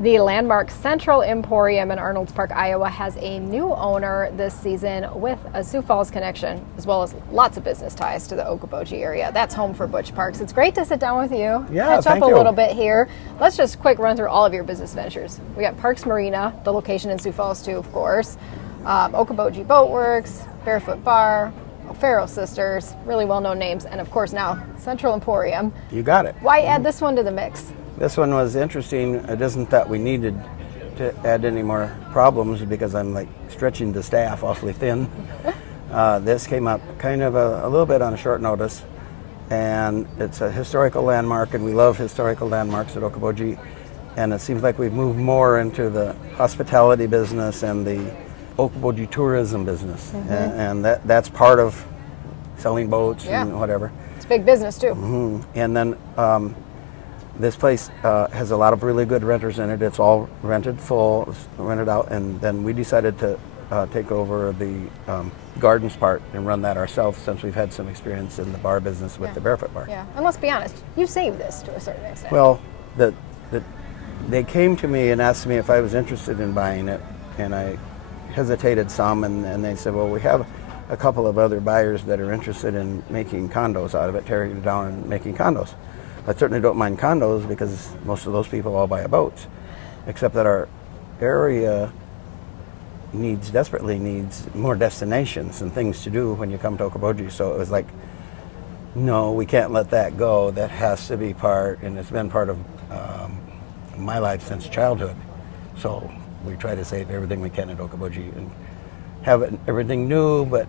The landmark Central Emporium in Arnolds Park, Iowa has a new owner this season with a Sioux Falls connection, as well as lots of business ties to the Okoboji area. That's home for Butch Parks. It's great to sit down with you, catch up a little bit here. Let's just quick run through all of your business ventures. We got Parks Marina, the location in Sioux Falls too, of course. Okoboji Boat Works, Barefoot Bar, O'Farrell Sisters, really well-known names, and of course now Central Emporium. You got it. Why add this one to the mix? This one was interesting. It isn't that we needed to add any more problems because I'm like stretching the staff awfully thin. This came up kind of a little bit on a short notice, and it's a historical landmark, and we love historical landmarks at Okoboji, and it seems like we've moved more into the hospitality business and the Okoboji tourism business, and that's part of selling boats and whatever. It's big business too. And then this place has a lot of really good renters in it. It's all rented full, rented out, and then we decided to take over the gardens part and run that ourselves since we've had some experience in the bar business with the Barefoot Bar. Yeah, and let's be honest, you saved this to a certain extent. Well, they came to me and asked me if I was interested in buying it, and I hesitated some, and they said, well, we have a couple of other buyers that are interested in making condos out of it, tearing it down and making condos. I certainly don't mind condos because most of those people all buy boats, except that our area desperately needs more destinations and things to do when you come to Okoboji. So it was like, no, we can't let that go. That has to be part, and it's been part of my life since childhood. So we try to save everything we can at Okoboji and have everything new, but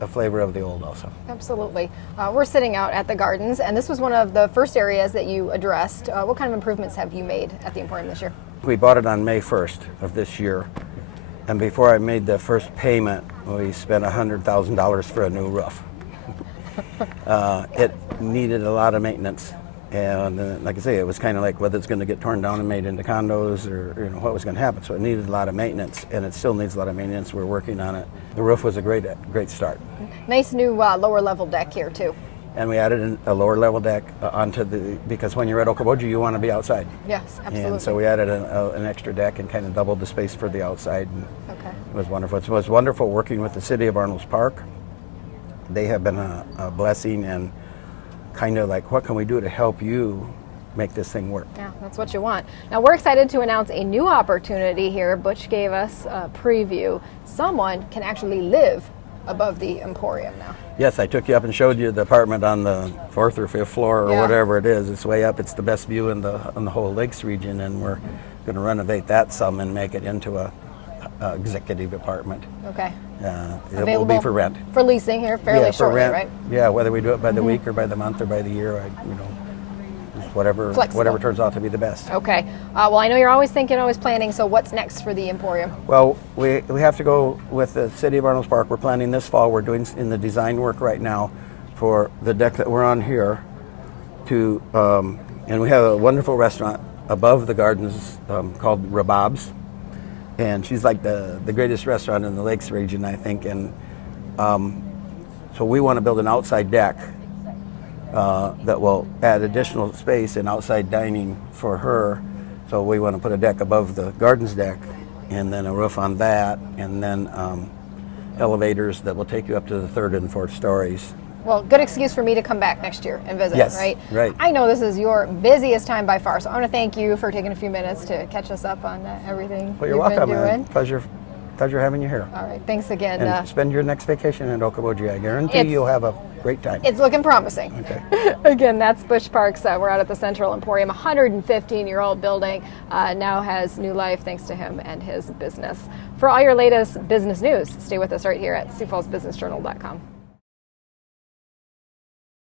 a flavor of the old also. Absolutely. We're sitting out at the gardens, and this was one of the first areas that you addressed. What kind of improvements have you made at the Emporium this year? We bought it on May 1st of this year, and before I made the first payment, we spent $100,000 for a new roof. It needed a lot of maintenance, and like I say, it was kind of like whether it's going to get torn down and made into condos or what was going to happen. So it needed a lot of maintenance, and it still needs a lot of maintenance. We're working on it. The roof was a great start. Nice new lower level deck here too. And we added a lower level deck because when you're at Okoboji, you want to be outside. Yes, absolutely. And so we added an extra deck and kind of doubled the space for the outside. And it was wonderful. It was wonderful working with the city of Arnolds Park. They have been a blessing, and kind of like, what can we do to help you make this thing work? Yeah, that's what you want. Now we're excited to announce a new opportunity here. Butch gave us a preview. Someone can actually live above the Emporium now. Yes, I took you up and showed you the apartment on the 4th or 5th floor or whatever it is. It's way up. It's the best view in the whole Lakes region, and we're going to renovate that some and make it into a executive apartment. Okay. It will be for rent. For leasing here fairly shortly, rent, right? Yeah, whether we do it by the week or by the month or by the year, whatever turns out to be the best. Okay. Well, I know you're always thinking, always planning, so what's next for the Emporium? Well, we have to go with the city of Arnolds Park. We're planning this fall. We're doing in the design work right now for the deck that we're on here and we have a wonderful restaurant above the gardens called Rabab's. And she's like the greatest restaurant in the Lakes region, I think. And so we want to build an outside deck that will add additional space and outside dining for her. So we want to put a deck above the gardens deck, and then a roof on that, and then elevators that will take you up to the 3rd and 4th stories. Well, good excuse for me to come back next year and visit, right? Right. I know this is your busiest time by far, so I want to thank you for taking a few minutes to catch us up on everything Well, you're welcome, man. Pleasure having you here. All right, thanks again. And spend your next vacation in Okoboji. I guarantee you'll have a great time. It's looking promising. Okay. Again, that's Butch Parks. We're out at the Central Emporium. 115-year-old building now has new life thanks to him and his business. For all your latest business news, stay with us right here at SiouxFallsBusinessJournal.com.